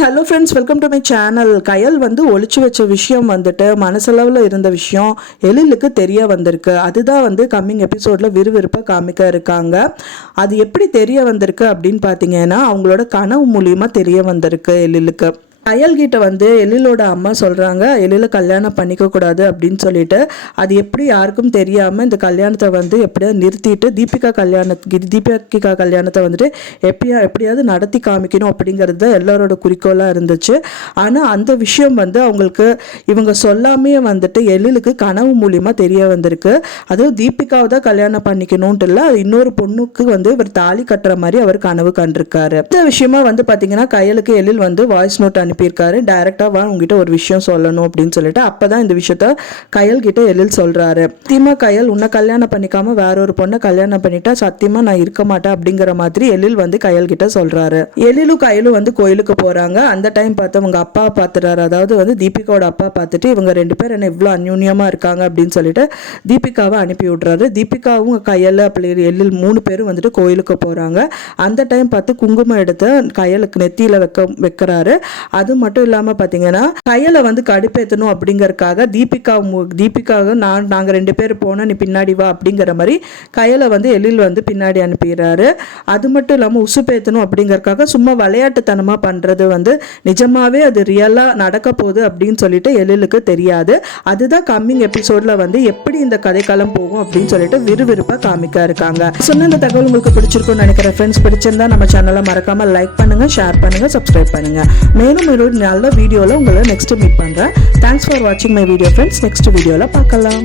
Hello friends welcome to my channel Kayal வந்து ஒழிச்சு வச்ச விஷயம் வந்துட்டு மனசளவில் இருந்த விஷயம் எழிலுக்கு தெரிய வந்திருக்கு. அதுதான் வந்து கம்மிங் எபிசோடில் விறுவிறுப்பாக காமிக்க இருக்காங்க. அது எப்படி தெரிய வந்திருக்கு அப்படின்னு பார்த்தீங்கன்னா அவங்களோட கனவு மூலியமாக தெரிய வந்திருக்கு எழிலுக்கு. அயல்கிட்ட வந்து எழிலோட அம்மா சொல்கிறாங்க எழில கல்யாணம் பண்ணிக்கக்கூடாது அப்படின்னு சொல்லிட்டு அது எப்படி யாருக்கும் தெரியாமல் இந்த கல்யாணத்தை வந்து எப்படியாவது நிறுத்திட்டு தீபிகா கல்யாண தீபிகா கல்யாணத்தை வந்துட்டு எப்படியா எப்படியாவது நடத்தி காமிக்கணும் அப்படிங்கிறது தான் எல்லாரோட குறிக்கோளாக இருந்துச்சு. ஆனால் அந்த விஷயம் வந்து அவங்களுக்கு இவங்க சொல்லாமையே வந்துட்டு எழிலுக்கு கனவு மூலியமாக தெரிய வந்திருக்கு. அதுவும் தீபிகாவை தான் கல்யாணம் பண்ணிக்கணும்ன்ட்டு இல்லை அது இன்னொரு பொண்ணுக்கு வந்து இவர் தாலி கட்டுற மாதிரி அவர் கனவு கண்டிருக்காரு. இந்த விஷயமா வந்து பார்த்தீங்கன்னா கையலுக்கு எழில் வந்து வாய்ஸ் நோட் அனுப்பியிருக்காரு டைரக்டாக வா உங்ககிட்ட ஒரு விஷயம் சொல்லணும் அப்படின்னு சொல்லிட்டு அப்பதான் இந்த விஷயத்த கயல் கிட்ட எழில் சொல்கிறாரு சத்தியமா கயல் உன்னை கல்யாணம் பண்ணிக்காம வேற ஒரு பொண்ணை கல்யாணம் பண்ணிட்டா சத்தியமா நான் இருக்க மாட்டேன் அப்படிங்கிற மாதிரி எழில் வந்து கயல் கிட்ட சொல்கிறாரு எழிலும் கயலும் வந்து கோயிலுக்கு போகிறாங்க அந்த டைம் பார்த்து அவங்க அப்பா பார்த்துறாரு அதாவது வந்து தீபிகாவோட அப்பா பார்த்துட்டு இவங்க ரெண்டு பேர் என்ன இவ்வளோ அந்யூன்யமாக இருக்காங்க அப்படின்னு சொல்லிட்டு தீபிகாவை அனுப்பி விடுறாரு. தீபிகாவும் கயல் அப்படி எழில் மூணு பேரும் வந்துட்டு கோயிலுக்கு போகிறாங்க அந்த டைம் பார்த்து குங்குமம் எடுத்து கயலுக்கு நெத்தியில் வைக்க வைக்கிறாரு. அது அது மட்டும் இல்லாமல் பார்த்தீங்கன்னா கையலை வந்து கடுப்பேற்றணும் அப்படிங்கறக்காக தீபிகா தீபிகாவும் தீபிகாவை நான் நாங்கள் ரெண்டு பேர் போனோம் நீ பின்னாடி வா அப்படிங்கிற மாதிரி கையலை வந்து எழில் வந்து பின்னாடி அனுப்பிடுறாரு. அது மட்டும் இல்லாம உசுப்பேத்தணும் அப்படிங்கறக்காக சும்மா விளையாட்டுத்தனமாக பண்ணுறது வந்து நிஜமாவே அது ரியலாக நடக்க போகுது அப்படின்னு சொல்லிட்டு எழிலுக்கு தெரியாது. அதுதான் கம்மிங் எபிசோட்ல வந்து எப்படி இந்த கதைக்காலம் போகும் அப்படின்னு சொல்லிட்டு விறுவிறுப்பாக காமிக்க இருக்காங்க. சொன்ன இந்த தகவல் உங்களுக்கு பிடிச்சிருக்கும்னு நினைக்கிறேன். ஃப்ரெண்ட்ஸ் பிடிச்சிருந்தா நம்ம சேனலை மறக்காமல் லைக் பண்ணுங்கள் ஷேர் பண்ணுங்கள் சப்ஸ்கிரைப் பண்ணுங்க. மேலும் ஒரு நல்ல வீடியோவில் உங்களை நெக்ஸ்ட் மீட் பண்ணுறேன் தேங்க்ஸ் ஃபார் வாட்சிங் மை வீடியோ ஃப்ரெண்ட்ஸ் நெக்ஸ்ட் வீடியோவில் பார்க்கலாம்.